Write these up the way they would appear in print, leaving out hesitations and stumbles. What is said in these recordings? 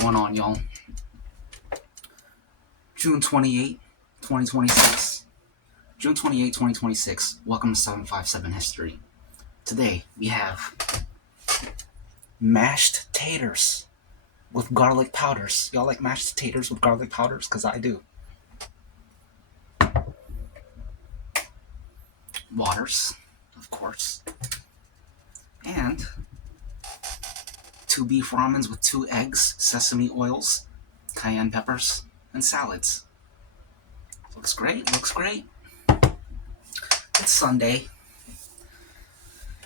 going on, y'all? June 28, 2026. June 28, 2026. Welcome to 757 History. Today, we have mashed taters with garlic powders. Y'all like mashed taters with garlic powders? Because I do. Waters, of course. And 2 beef ramens with 2 eggs, sesame oils, cayenne peppers, and salads. Looks great, looks great. It's Sunday.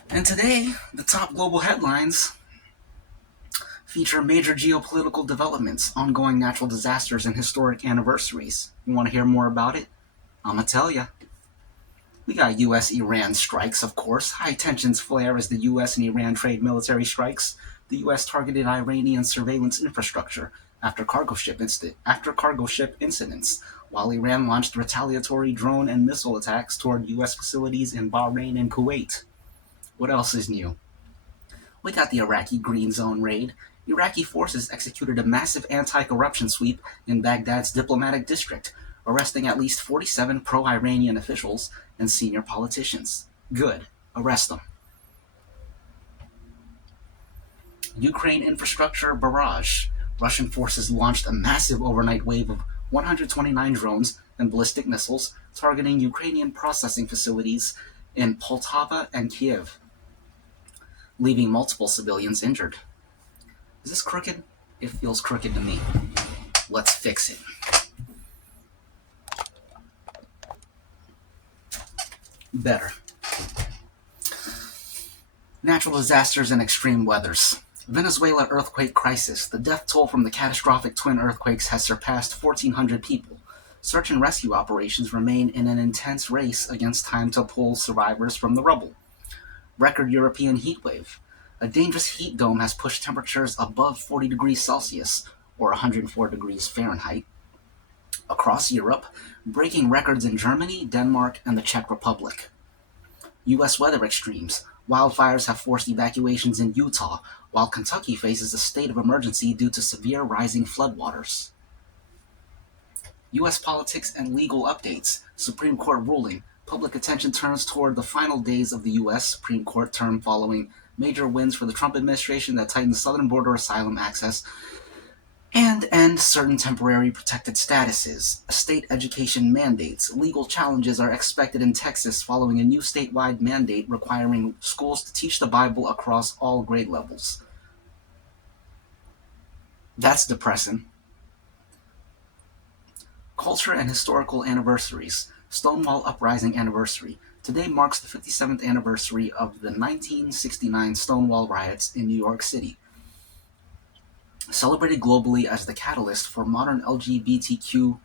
And today, the top global headlines feature major geopolitical developments, ongoing natural disasters, and historic anniversaries. You want to hear more about it? I'ma tell ya. We got U.S.-Iran strikes, of course. High tensions flare as the U.S. and Iran trade military strikes. The U.S. targeted Iranian surveillance infrastructure after cargo ship incidents, while Iran launched retaliatory drone and missile attacks toward U.S. facilities in Bahrain and Kuwait. What else is new? We got the Iraqi Green Zone raid. Iraqi forces executed a massive anti-corruption sweep in Baghdad's diplomatic district, arresting at least 47 pro-Iranian officials and senior politicians. Good. Arrest them. Ukraine infrastructure barrage. Russian forces launched a massive overnight wave of 129 drones and ballistic missiles targeting Ukrainian processing facilities in Poltava and Kiev, leaving multiple civilians injured. Is this crooked? It feels crooked to me. Let's fix it. Better. Natural disasters and extreme weathers. Venezuela earthquake crisis. The death toll from the catastrophic twin earthquakes has surpassed 1,400 people. Search and rescue operations remain in an intense race against time to pull survivors from the rubble. Record European heat wave. A dangerous heat dome has pushed temperatures above 40 degrees Celsius, or 104 degrees Fahrenheit, across Europe, breaking records in Germany, Denmark, and the Czech Republic. U.S. weather extremes. Wildfires have forced evacuations in Utah, while Kentucky faces a state of emergency due to severe rising floodwaters. U.S. politics and legal updates. Supreme Court ruling. Public attention turns toward the final days of the U.S. Supreme Court term following major wins for the Trump administration that tighten the southern border asylum access and end certain temporary protected statuses. State education mandates. Legal challenges are expected in Texas following a new statewide mandate requiring schools to teach the Bible across all grade levels. That's depressing. Culture and historical anniversaries. Stonewall Uprising anniversary. Today marks the 57th anniversary of the 1969 Stonewall riots in New York City, celebrated globally as the catalyst for modern LGBTQ+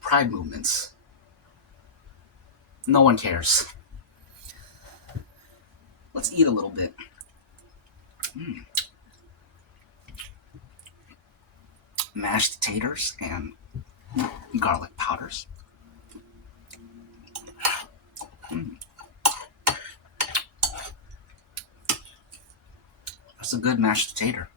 pride movements. No one cares. Let's eat a little bit. Mashed taters and garlic powders. That's a good mashed tater.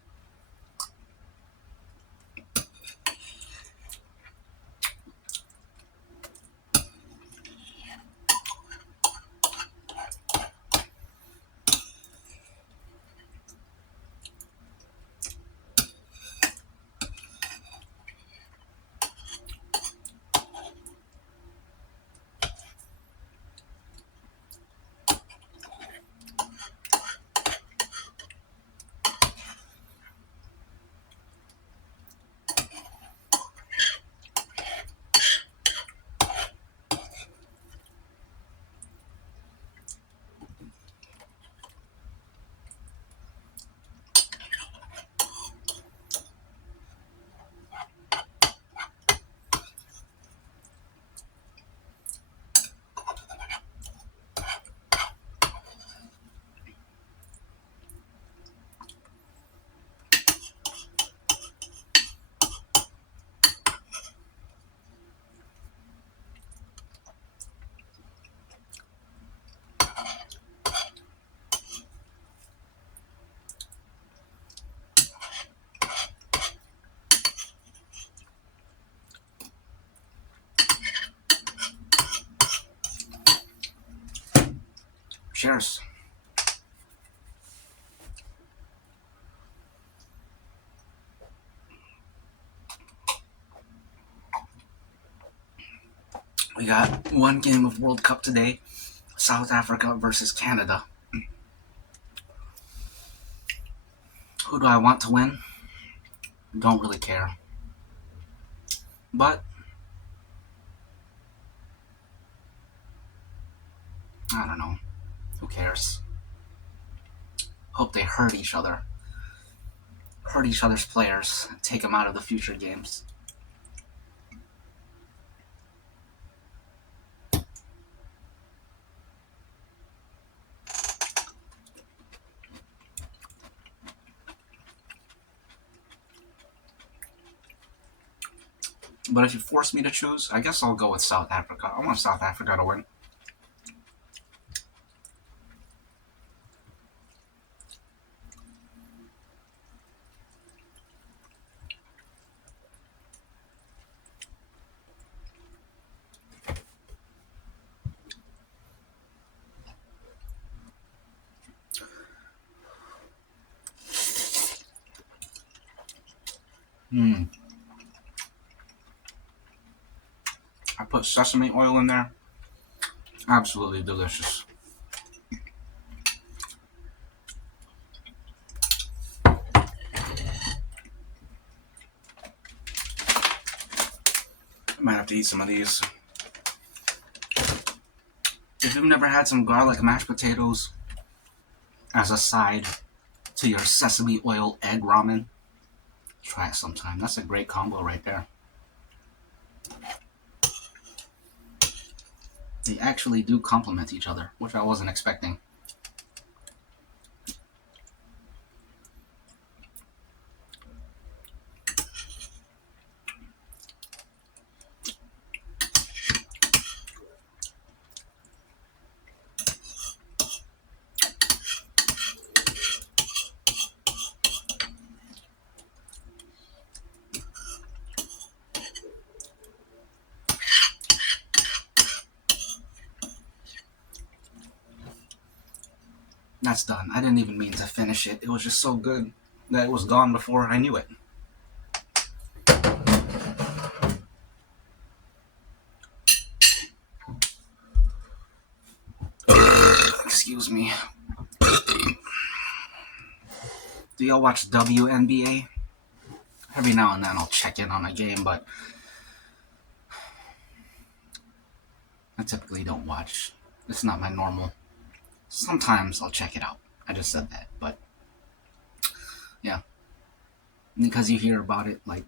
Cheers. We got one game of World Cup today. South Africa versus Canada. Who do I want to win? Don't really care. But I don't know. Who cares? Hope they hurt each other. Hurt each other's players. Take them out of the future games. But if you force me to choose, I guess I'll go with South Africa. I want South Africa to win. I put sesame oil in there. Absolutely delicious. I might have to eat some of these. If you've never had some garlic mashed potatoes as a side to your sesame oil egg ramen, try it sometime. That's a great combo right there. They actually do complement each other, which I wasn't expecting. That's done. I didn't even mean to finish it. It was just so good that it was gone before I knew it. Excuse me. Do y'all watch WNBA? Every now and then I'll check in on a game, but I typically don't watch. It's not my normal. Sometimes I'll check it out. I just said that, but yeah. Because you hear about it, like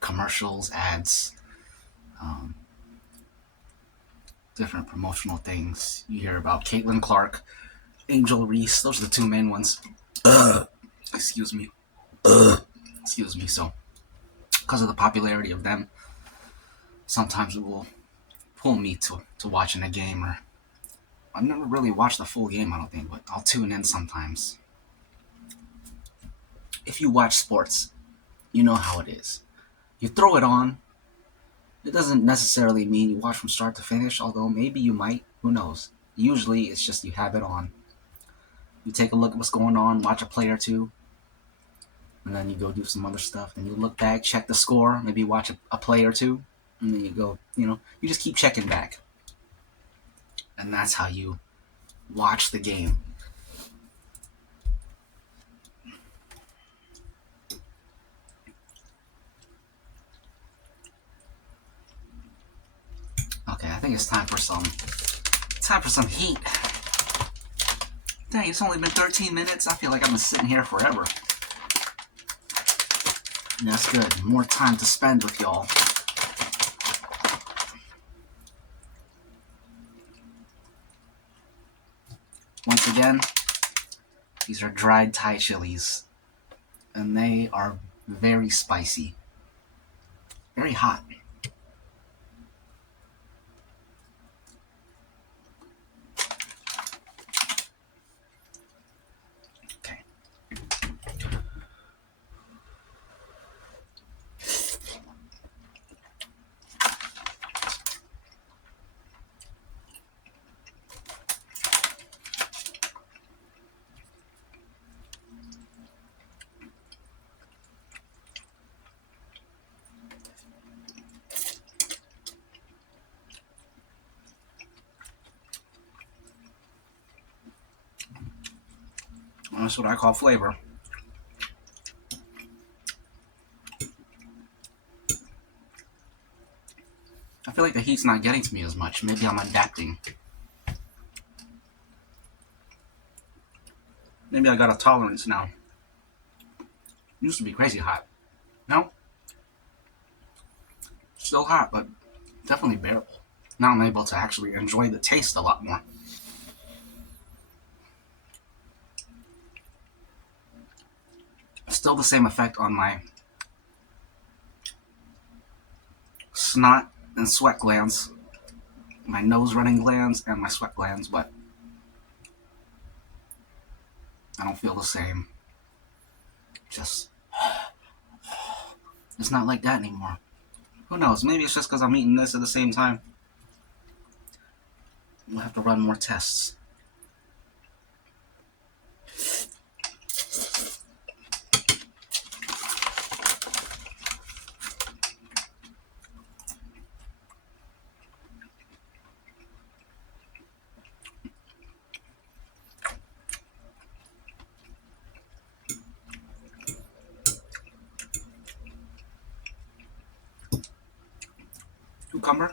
commercials, ads, different promotional things. You hear about Caitlin Clark, Angel Reese. Those are the two main ones. Excuse me. Excuse me. So, because of the popularity of them, sometimes it will pull me to watching a game. Or I've never really watched the full game, I don't think, but I'll tune in sometimes. If you watch sports, you know how it is. You throw it on. It doesn't necessarily mean you watch from start to finish, although maybe you might. Who knows? Usually, it's just you have it on. You take a look at what's going on, watch a play or two, and then you go do some other stuff. And you look back, check the score, maybe watch a play or two, and then you go, you just keep checking back. And that's how you watch the game. Okay, I think it's time for some heat. Dang, it's only been 13 minutes. I feel like I've been sitting here forever. That's good. More time to spend with y'all. Once again, these are dried Thai chilies. And they are very spicy. Very hot. That's what I call flavor. I feel like the heat's not getting to me as much. Maybe I'm adapting. Maybe I got a tolerance now. It used to be crazy hot. No, still hot, but definitely bearable. Now I'm able to actually enjoy the taste a lot more. Still the same effect on my snot and sweat glands, my nose running glands and my sweat glands, but I don't feel the same. Just, it's not like that anymore. Who knows? Maybe it's just because I'm eating this at the same time. We'll have to run more tests. Cucumber.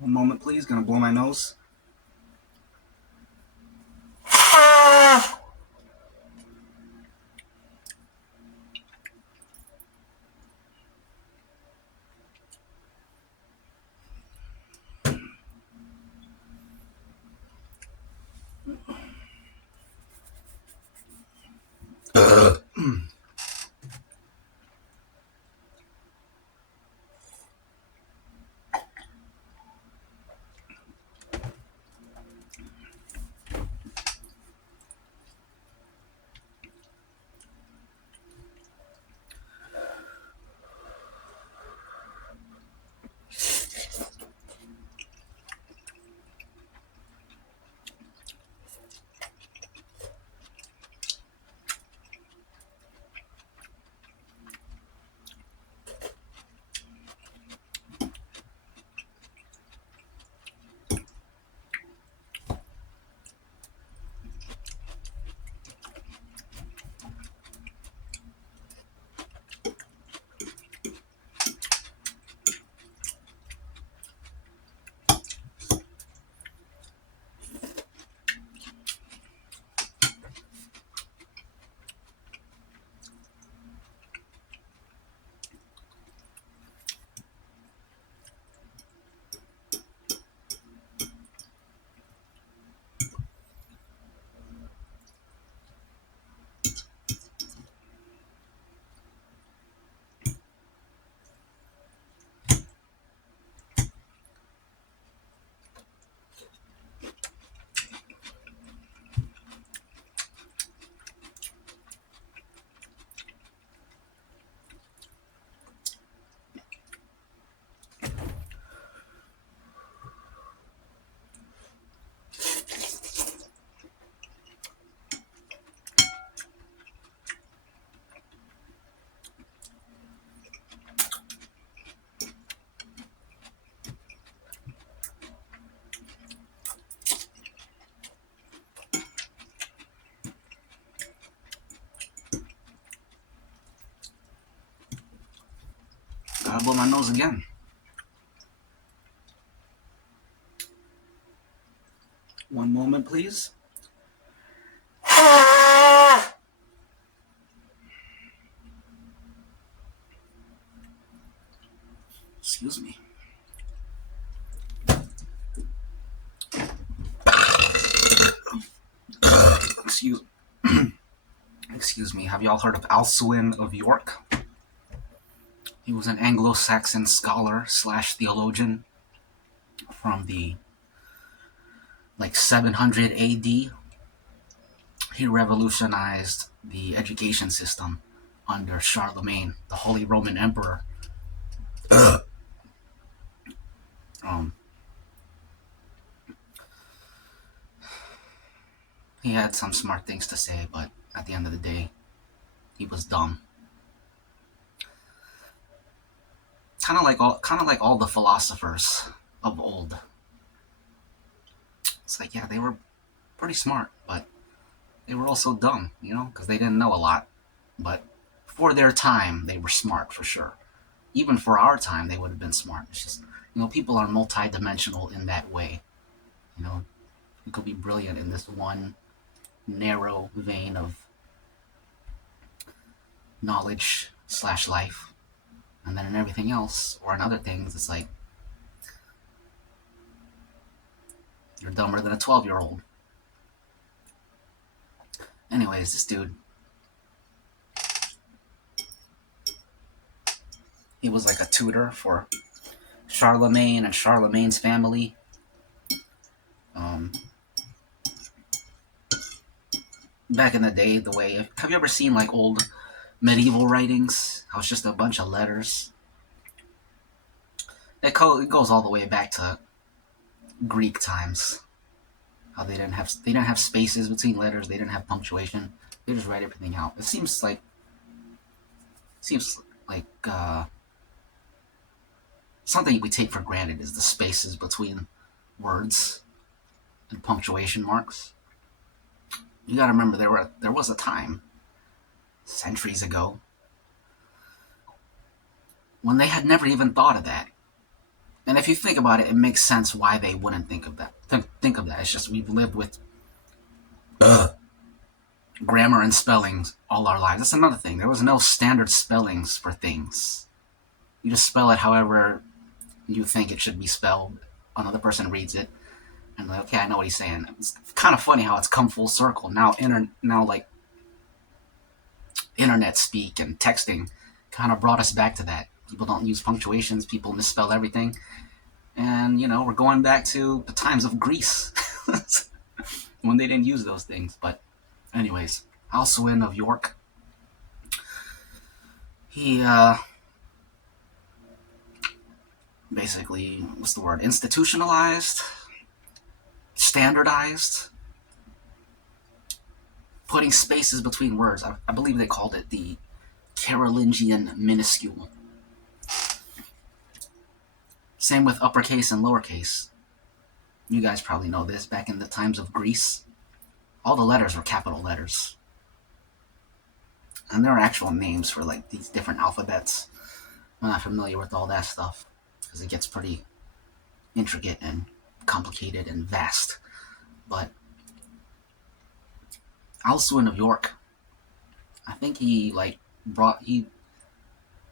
One moment, please. Gonna blow my nose. blow my nose again. One moment, please. Excuse me. Excuse me. Have y'all heard of Alcuin of York? He was an Anglo-Saxon scholar / theologian from the 700 AD. He revolutionized the education system under Charlemagne, the Holy Roman Emperor. He had some smart things to say, but at the end of the day, he was dumb. Kind of like all the philosophers of old. It's like, yeah, they were pretty smart, but they were also dumb, because they didn't know a lot. But for their time, they were smart for sure. Even for our time, they would have been smart. It's just, people are multidimensional in that way. You could be brilliant in this one narrow vein of knowledge / life. And then in everything else, or in other things, it's like, you're dumber than a 12-year-old. Anyways, this dude, he was like a tutor for Charlemagne and Charlemagne's family. Back in the day, have you ever seen old medieval writings? How it's just a bunch of letters. It goes all the way back to Greek times. How they didn't have spaces between letters. They didn't have punctuation. They just write everything out. It seems like something we take for granted is the spaces between words and punctuation marks. You gotta remember there was a time, centuries ago, when they had never even thought of that. And if you think about it, it makes sense why they wouldn't think of that. Think of that. It's just we've lived with grammar and spellings all our lives. That's another thing. There was no standard spellings for things. You just spell it however you think it should be spelled. Another person reads it, and like, okay, I know what he's saying. It's kind of funny how it's come full circle. Now internet speak and texting kind of brought us back to that. People don't use punctuations. People misspell everything. And, we're going back to the times of Greece when they didn't use those things. But anyways, Alcuin of York, he basically, what's the word, institutionalized, standardized, putting spaces between words. I believe they called it the Carolingian minuscule. Same with uppercase and lowercase. You guys probably know this. Back in the times of Greece, all the letters were capital letters. And there are actual names for these different alphabets. I'm not familiar with all that stuff because it gets pretty intricate and complicated and vast. But Alcuin of York, I think he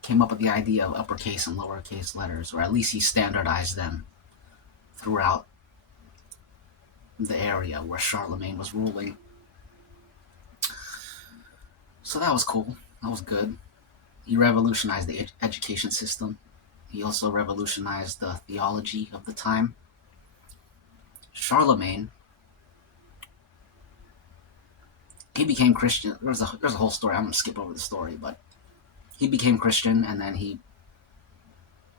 came up with the idea of uppercase and lowercase letters, or at least he standardized them throughout the area where Charlemagne was ruling. So that was cool. That was good. He revolutionized the education system. He also revolutionized the theology of the time. Charlemagne, he became Christian. There's a whole story. I'm going to skip over the story, but he became Christian, and then he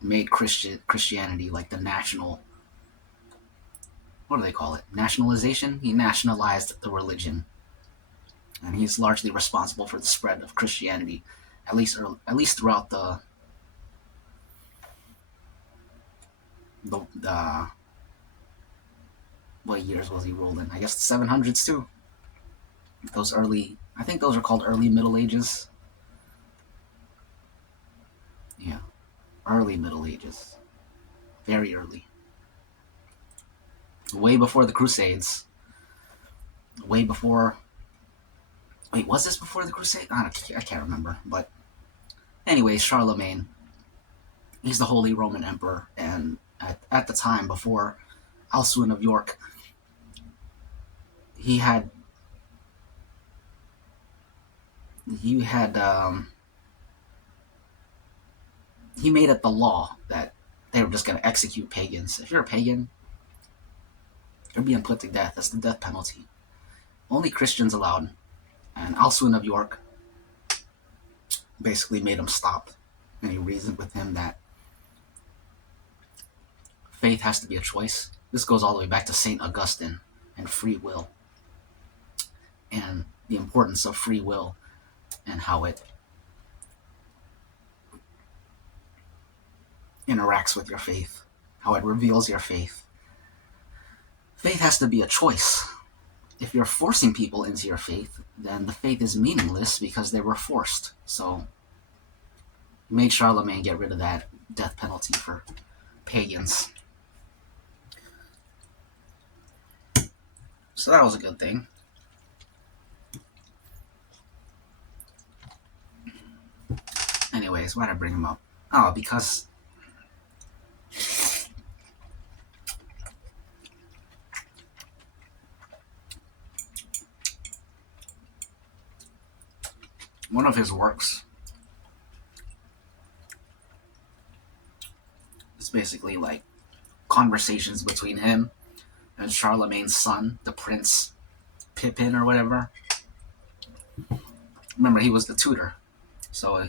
made Christianity the national, what do they call it? Nationalization? He nationalized the religion. And he's largely responsible for the spread of Christianity, at least throughout the what years was he ruling? I guess the 700s too. I think those are called early Middle Ages. Yeah. Early Middle Ages. Very early. Way before the Crusades. Way before. Wait, was this before the Crusade? I can't remember. But, anyways, Charlemagne. He's the Holy Roman Emperor. And at the time, before Alcuin of York, he had. He had. He made it the law that they were just going to execute pagans. If you're a pagan, you're being put to death. That's the death penalty. Only Christians allowed. And Alcuin of York basically made him stop. And he reasoned with him that faith has to be a choice. This goes all the way back to St. Augustine and free will. And the importance of free will and how it interacts with your faith, how it reveals your faith. Faith has to be a choice. If you're forcing people into your faith, then the faith is meaningless because they were forced. So he made Charlemagne get rid of that death penalty for pagans. So that was a good thing. Anyways, why'd I bring him up? Oh, because one of his works is basically like conversations between him and Charlemagne's son, the Prince Pippin or whatever. Remember, he was the tutor. So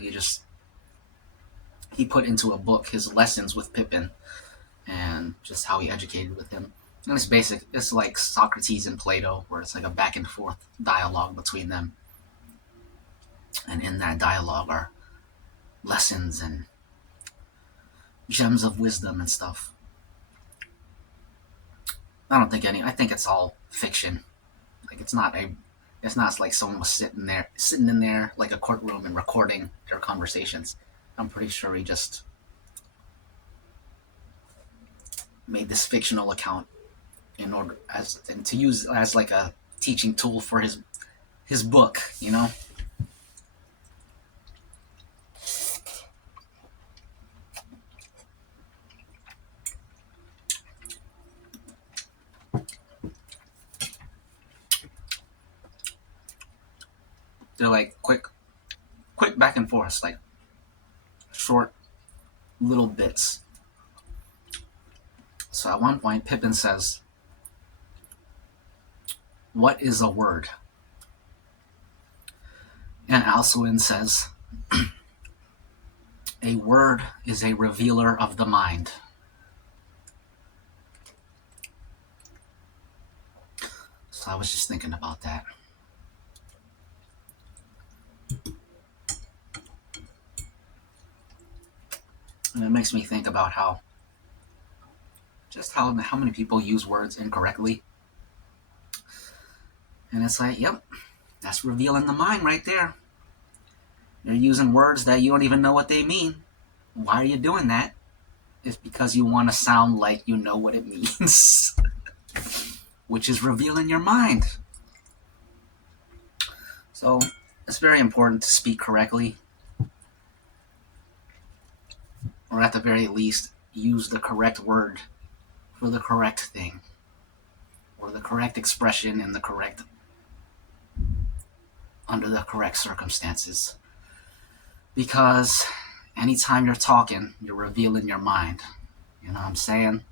he put into a book his lessons with Pippin and just how he educated with him. And it's like Socrates and Plato, where it's like a back and forth dialogue between them. And in that dialogue are lessons and gems of wisdom and stuff. I think it's all fiction. Like it's not like someone was sitting in there like a courtroom and recording their conversations. I'm pretty sure he just made this fictional account to use as like a teaching tool for his book, you know? They're like quick back and forth, like short little bits. So at one point, Pippin says, "What is a word?" And Alcuin says, "A word is a revealer of the mind." So I was just thinking about that. And it makes me think about how many people use words incorrectly. And it's like, yep, that's revealing the mind right there. You're using words that you don't even know what they mean. Why are you doing that? It's because you want to sound like you know what it means, which is revealing your mind. So it's very important to speak correctly, or at the very least, use the correct word for the correct thing, or the correct expression under the correct circumstances. Because anytime you're talking, you're revealing your mind. You know what I'm saying?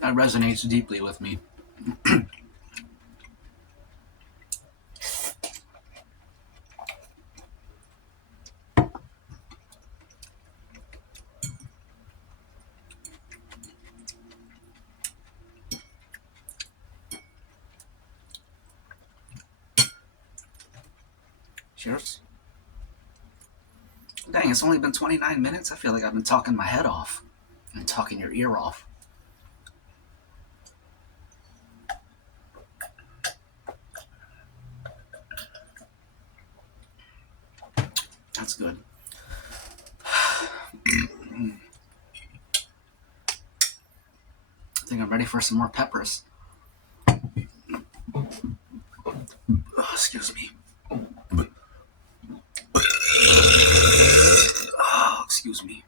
That resonates deeply with me. Cheers. Dang, it's only been 29 minutes. I feel like I've been talking my head off and talking your ear off. That's good. I think I'm ready for some more peppers. Oh, excuse me. Oh, excuse me.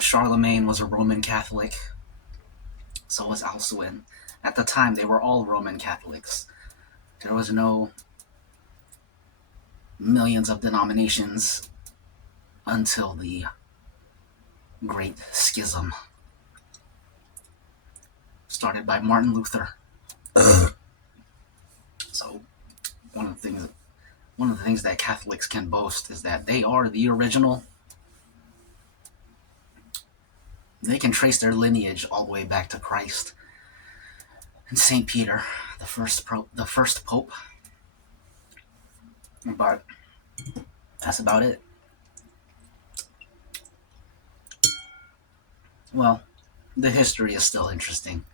Charlemagne was a Roman Catholic. So was Alcuin. At the time, they were all Roman Catholics. There was no millions of denominations until the Great Schism, started by Martin Luther. So, one of the things that Catholics can boast is that they are the original. They can trace their lineage all the way back to Christ and Saint Peter, the first pope. But that's about it. Well, the history is still interesting,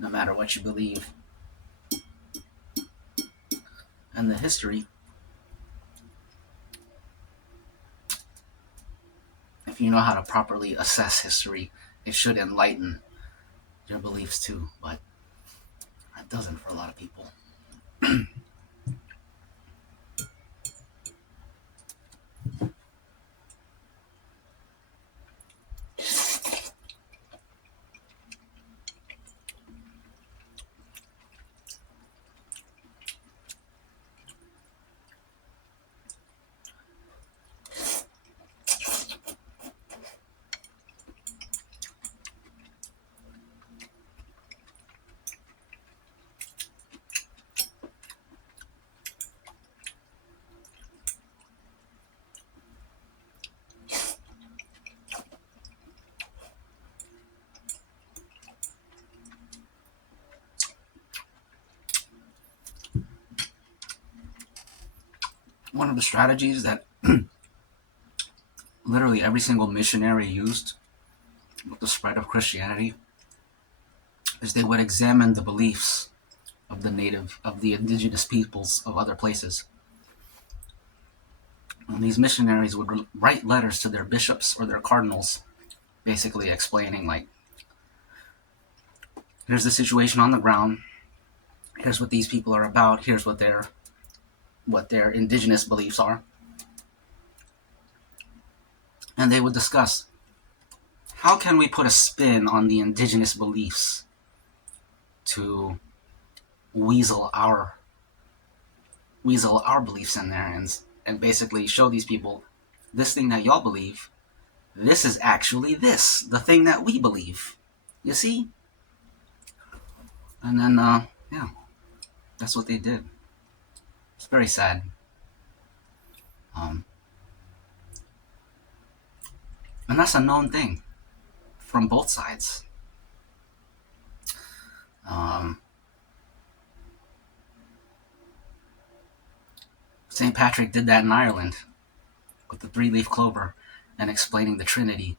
no matter what you believe. And the history, if you know how to properly assess history, it should enlighten your beliefs too, but it doesn't for a lot of people. One of the strategies that literally every single missionary used with the spread of Christianity is they would examine the beliefs of the indigenous peoples of other places. And these missionaries would write letters to their bishops or their cardinals, basically explaining, like, here's the situation on the ground, here's what these people are about, here's what their indigenous beliefs are. And they would discuss, how can we put a spin on the indigenous beliefs to weasel our beliefs in there and basically show these people, this thing that y'all believe, this is actually the thing that we believe. You see? And then, yeah, that's what they did. It's very sad. And that's a known thing from both sides. St. Patrick did that in Ireland with the 3-leaf clover and explaining the Trinity,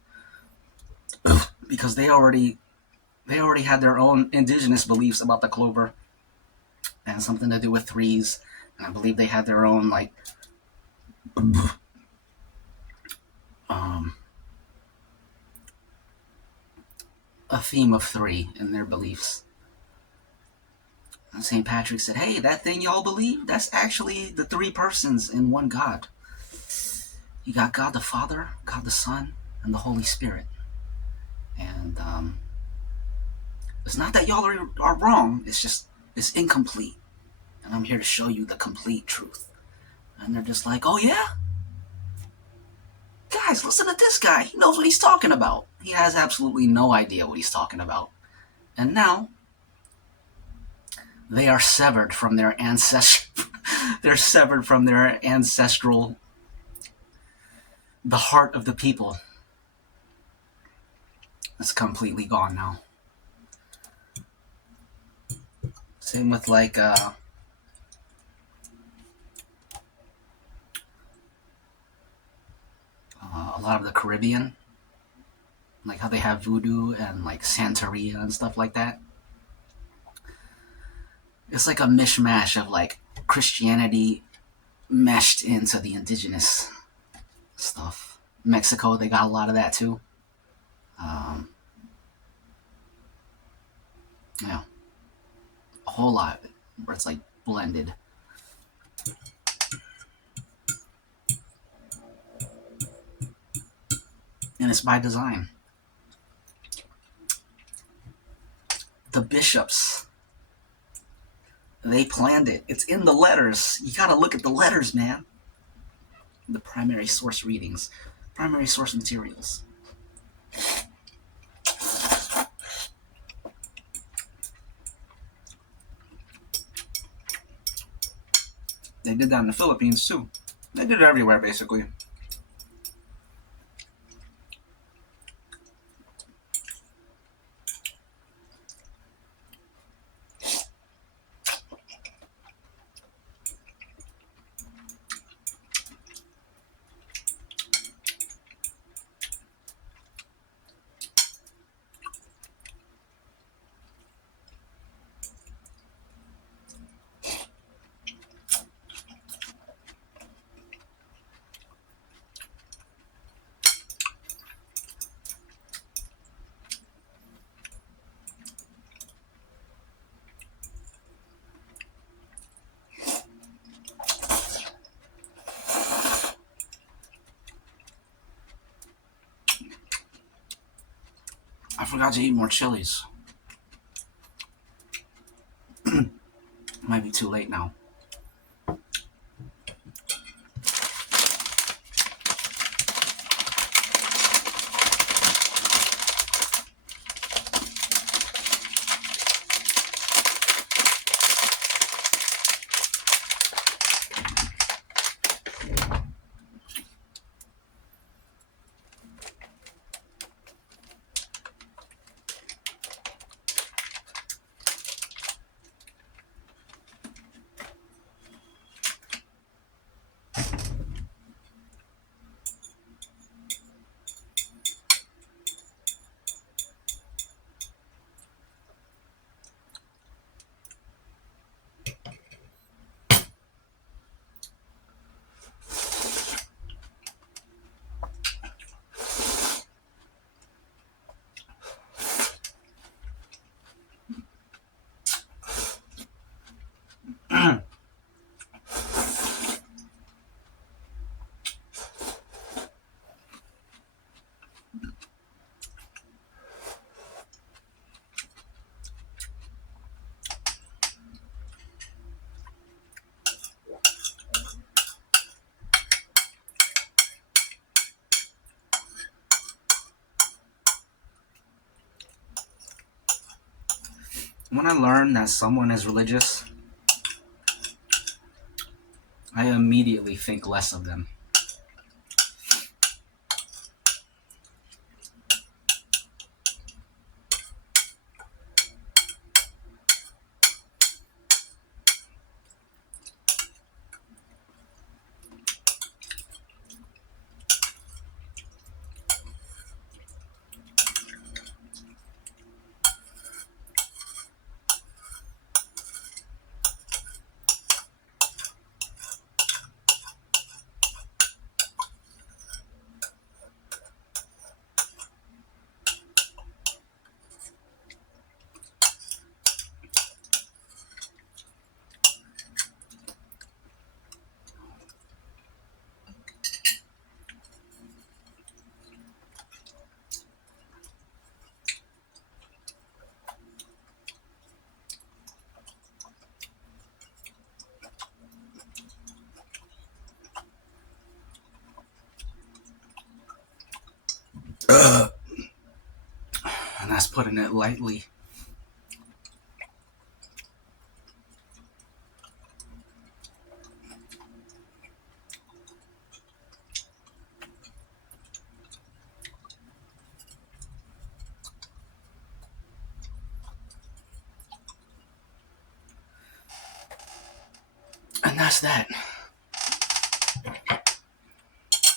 because they already had their own indigenous beliefs about the clover and something to do with threes, and I believe they had their own, like, a theme of 3 in their beliefs. And St. Patrick said, hey, that thing y'all believe, that's actually the 3 persons in one God. You got God the Father, God the Son, and the Holy Spirit. And it's not that y'all are wrong, it's incomplete. And I'm here to show you the complete truth. And they're just like, oh yeah? Guys, listen to this guy. He knows what he's talking about. He has absolutely no idea what he's talking about. And now, they are severed from their they're severed from their ancestral, the heart of the people. It's completely gone now. Same with like a lot of the Caribbean, like how they have voodoo and like Santeria and stuff like that. It's like a mishmash of like Christianity meshed into the indigenous stuff. Mexico, they got a lot of that too. Um, yeah, a whole lot where it's like blended. And it's by design. The bishops, they planned it. It's in the letters. You gotta look at the letters, man. The primary source readings, primary source materials. They did that in the Philippines too. They did it everywhere, basically. I forgot to eat more chilies. Might be too late now. When I learn that someone is religious, I immediately think less of them. And that's putting it lightly. that's that.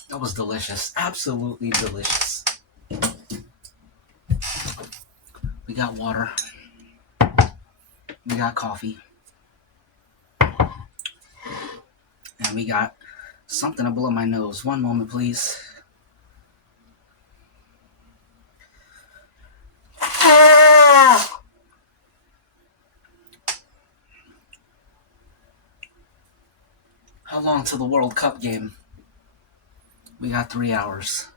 That was delicious. Absolutely delicious. We got water. We got coffee. And we got something to blow my nose. One moment, please. How long till the World Cup game? We got 3 hours.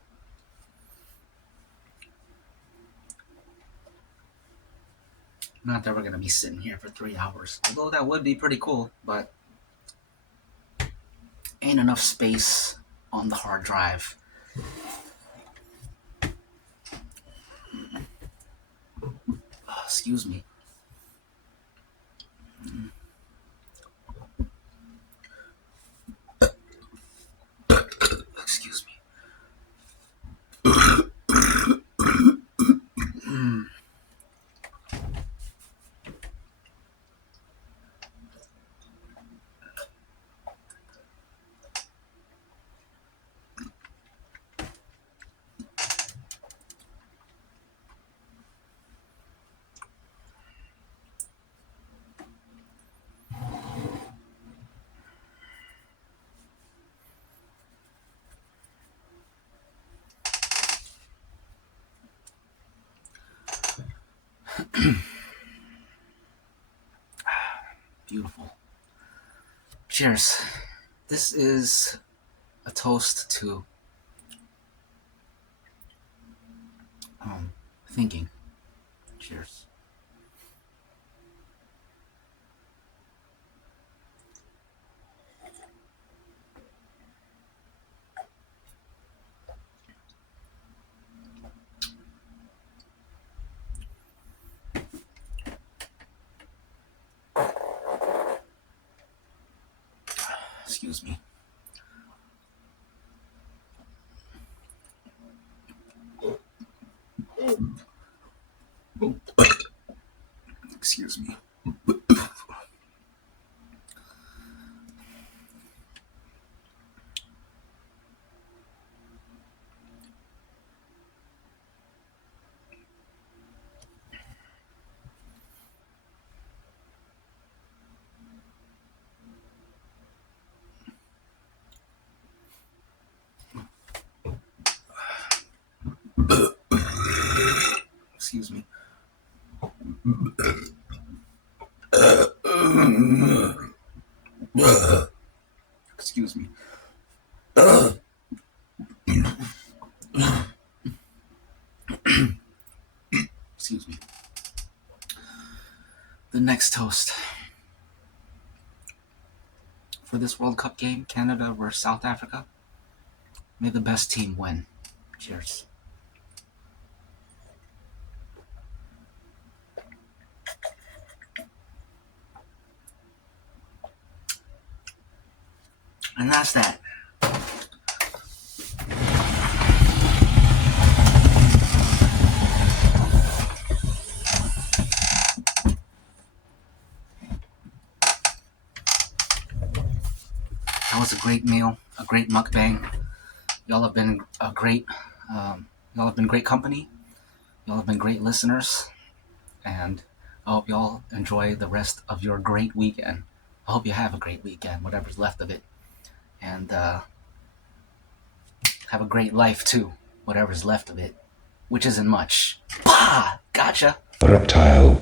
Not that we're going to be sitting here for 3 hours. Although that would be pretty cool, but ain't enough space on the hard drive. Excuse me. Excuse me. Beautiful. Cheers. This is a toast to thinking. Cheers. Excuse me. Excuse me. Excuse me. Excuse me. Excuse me. The next toast for this World Cup game, Canada versus South Africa. May the best team win. Cheers. And that's that. That was a great meal, a great mukbang. Y'all have been great company. Y'all have been great listeners. And I hope y'all enjoy the rest of your great weekend. I hope you have a great weekend, whatever's left of it. And have a great life too, whatever's left of it, which isn't much. Bah! Gotcha! Reptile.